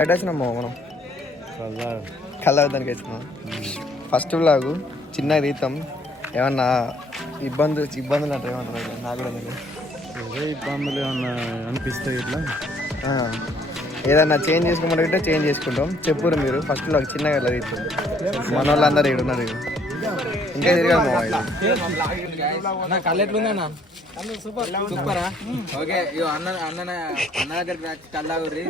ఎటు వచ్చినామో మనం కళ్ళదానికి వచ్చినాం. ఫస్ట్ బ్లాగు చిన్న రీతం ఏమన్నా ఇబ్బందులు అంటే ఏమన్నా నాకు కూడా ఏదో ఇబ్బందులు ఏమన్నా అనిపిస్తాయి ఇట్లా. ఏదన్నా చేంజ్ చేసుకోమంటే చేంజ్ చేసుకుంటాం. చెప్పురు మీరు ఫస్ట్ బ్లాగ్ చిన్నగా ఎలా తీస్తుంది. మన వాళ్ళందరూ ఇక్కడ ఉన్నారు. ఇంకా తిరగాలి మా కళ్ళు ఎట్లుందన్నా? సూపరా? ఓకే. అన్న దగ్గరికి కళ్ళాగుర్రి.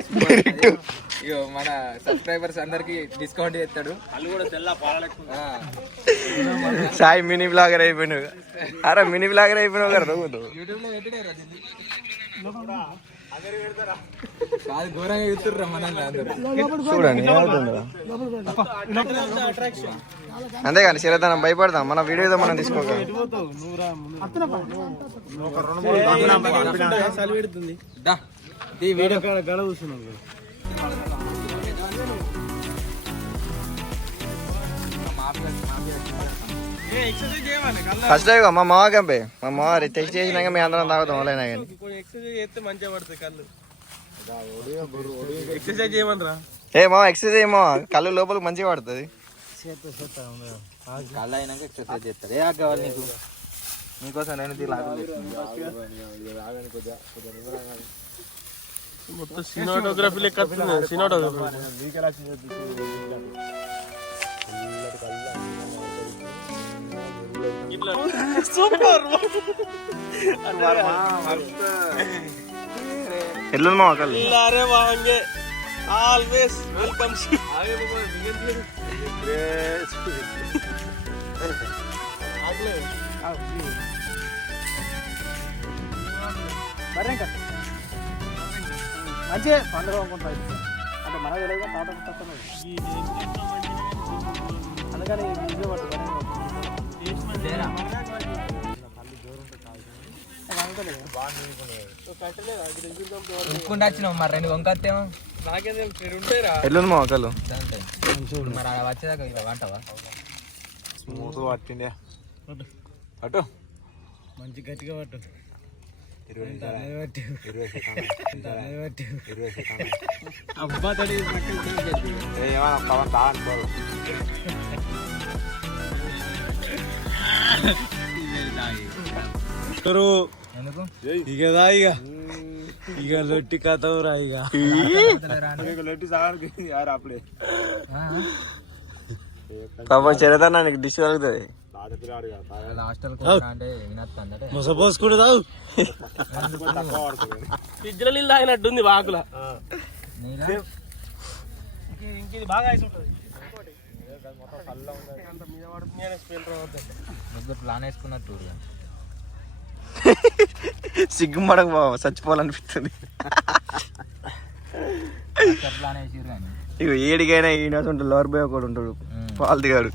మన సబ్స్క్రైబర్స్ అందరికి డిస్కౌంట్ చేస్తాడు. సాయి మినీ బ్లాగర్ అయిపోయినావు. అరే మినీ బ్లాగర్ అయిపోయినావు కదా నువ్వు. యూట్యూబ్ లో పెట్టినారు ఘోరంగా చూస్తుర్రా మనల్ని అందరూ. చూడండి అంతేగాని శరదానం భయపడతాం. మన వీడియో మనం తీసుకోక ఫస్ట్ మా మావ కంపే. మా మావ టెస్ట్ చేసినాక మీ అందరం తాగుతాం. వాళ్ళైనా కానీ ఏ మా ఎక్సర్సైజ్ ఏమో కళ్ళు లోపలికి మంచిగా పడుతుంది. కళ్ళు అయినాక ఎక్సర్సైజ్ చేస్తారు. ఏ కావాలి నీకు? నీకోసం నేను మొత్తం సినిమాటోగ్రఫీ లెక్క సినిమాటోగ్రఫీ. సూపర్ ఎల్లు మా కళ్ళు ఆల్వేస్ వెల్కమ్. మంచిగా పండుగ అనుకుంటా. అంటే మన తెలియదు తాత అందుకని వచ్చినావు మరి రెండు వంకత్తేమో. ఎల్లు మా కళ్ళు మరి వచ్చేదాకా ఇలా వంటవా? స్మూత్ పట్టిండే అటు మంచి గట్టిగా పట్టు. 20 అబ్బా తడి ఏమన్నా పవన్ తాగనుకోరు. ఎందుకు ఇక ఇక లొట్టి కథవురా. ఇక లొట్టి సాగడానికి అప్పుడే పాపం చరదన్నా నీకు డిష్ కలుగుతుంది. మొసపోసుకుంటు తాగు. ఫ్రిడ్జ్ లో నీళ్ళు తాగినట్టుంది వాకుల. ఇంక బాగా ప్లాన్ వేసుకున్నట్టు సిగ్గుమడక బాబా చచ్చిపోవాలనిపిస్తుంది. ప్లాన్ వేసిరు కానీ ఇక ఏడికైనా ఈయన లోవర్ బాయ్ ఒకడు ఉంటాడు పాలు దిగాడు.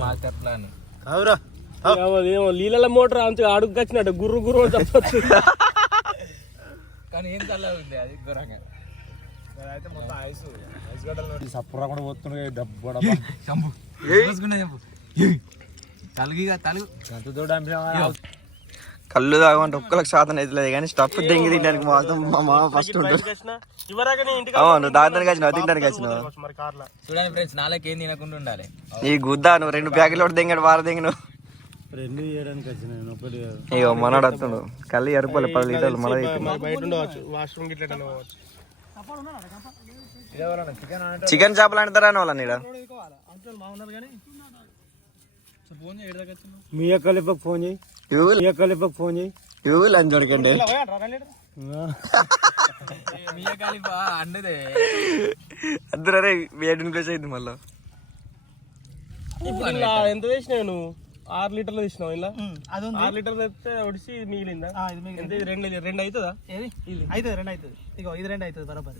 మాస్టర్ ప్లాన్ ఏమో నీళ్ళ మోటార్ అంత అడుగు వచ్చినట్టు గుర్రు గుర్రు చెప్పచ్చు. కానీ ఏం చల్లగా ఉంది అది ఘోరంగా. సప్పురా కూడా పోతున్నాయి. కళ్ళు తాగమంటే ఒక్కరికి శాతం అవుతలేదు కానీ స్టఫ్ దెంగి తినడానికి మాత్రం మా మామ ఫస్ట్ ఉంటుంది. అవును దాదానికి వచ్చినావు తినడానికి వచ్చినావు. చూడండి ఫ్రెండ్స్, నాలుగు ఏం తినకుండా ఉండాలి. ఈ గుద్దా నువ్వు 2 ప్యాకెట్లు ఒకటి దింగాడు వార దింగిను. 2 చేయడానికి వచ్చిన ఇక మనడు వస్తుండు కళ్ళు ఎరుపాలి 10 లీటర్లు మన చికెన్ చేపలు అంటారా అని వాళ్ళని మీ అక్కలిపకు ఫోన్ చేయి. ఫోన్ చేయి లంచ్ అడగండి. అద్దరే వేడిని ప్లేస్ అయింది మళ్ళా. ఎంత వేసినావు నువ్వు? 6 లీటర్లు తీసినావు. ఇలా 6 లీటర్లు తెస్తే ఒడిసి మిగిలిందా? 2 అవుతుందా? అవుతుంది 2 అవుతుంది. ఇగో ఇది 2 అవుతుంది బరాబర్.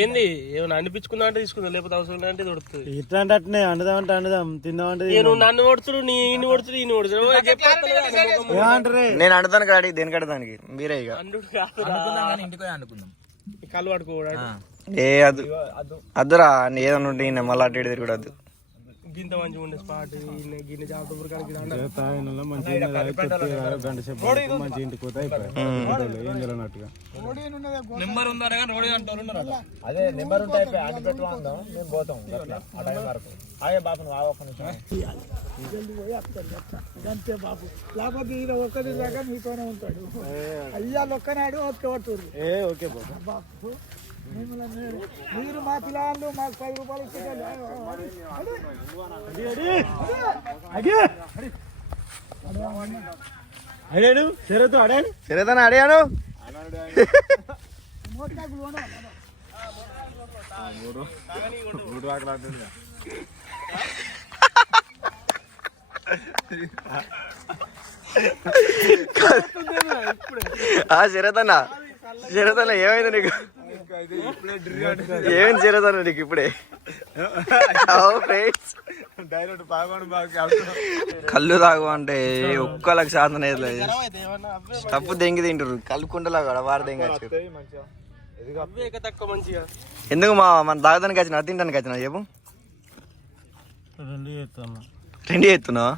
ఏంది ఏమన్నా అనిపించుకుందా అంటే తీసుకుందా, లేకపోతే అవసరం అంటే దొరుకుతుంది. ఇట్లాంటి అట్నే అండుదామంటే అండుదాం, తిందామంటే నేను నన్ను కొడుతుడు, నీ ఇన్ని కొడుతుడు, ఇన్ని కొడుతుడు. నేను అండుతాను కాడి దేనికి అడదానికి మీరే ఇక ఇంటికి అనుకుందాం. కళ్ళు పట్టుకోవడం ఏ అద్దురా ఏదన్నా ఉంటే మళ్ళీ అటు ఇటు తిరగడద్దు. గింత మంచిగా ఉండే స్పాట్ గిన్నె జాబ్ కాడికి మంచి ఇంటికి పోతే ఏం తెలియనట్టుగా నెంబర్ ఉందా రోడ్ అంటారు అదే నెంబర్ ఉంటే అడ్డు పెట్టుకుందాం మేము పోతాం ఆ టైం వరకు అదే బాబు అంతే బాబు లేకపోతే ఈయన ఒక్కరి దాకా మీతోనే ఉంటాడు అయ్యా ఒక్కనాడు ఒక్కబడుతుంది ఓకే బాబు మీరు మా పిల్లలు మాకు 10 రూపాయలు అడాడు సరేతో అడాడు సరేదన్న అడిగాను శరదన్న ఏమైంది నీకు ఏమైంది శరదన్న నీకు ఇప్పుడే కళ్ళు తాగు అంటే ఒక్కళ్ళకి శాతం లేదు తప్పు దెంగి తింటారు కలుపుకుంటలాగా వారు దెంగచ్చు తక్కువ మంచిగా ఎందుకు మన తాగదానికి వచ్చిన తినడానికి వచ్చిన చెప్పు రెండు చేస్తున్నావా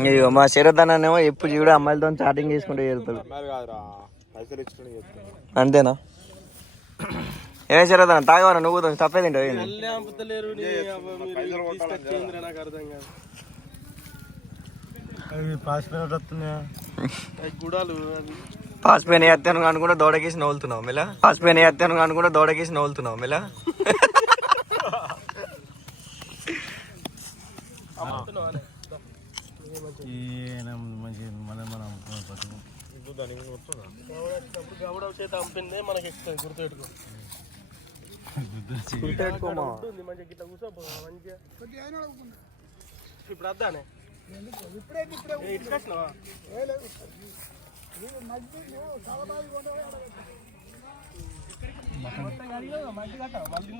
ఇదిగో మా శరదన్నేమో ఎప్పుడు చూడ అమ్మాయిలతో చాటింగ్ చేసుకుంటూ చేరుతాడు అంతేనా ఏమే శరదన్న తాగవరా నువ్వు తప్పే తింటావు నాకు అర్థం కాదు గుడాలు పాసిపోయిన ఎత్తాను అనుకుంటే దోడకేసి నవ్వులుతున్నావు మెలా పాసిపోయిన ఎత్తాను అనుకుంటే దోడకేసి నవ్వులుతున్నావు మెలా చంపిందే మనకి ఎక్కువ గుర్తుపెట్టుకో మంచిగా గిట్ల కూర్చో మంచిగా ఇప్పుడు వద్దానే ఇటుకొచ్చినావా మట్టి కట్టావా మళ్ళీ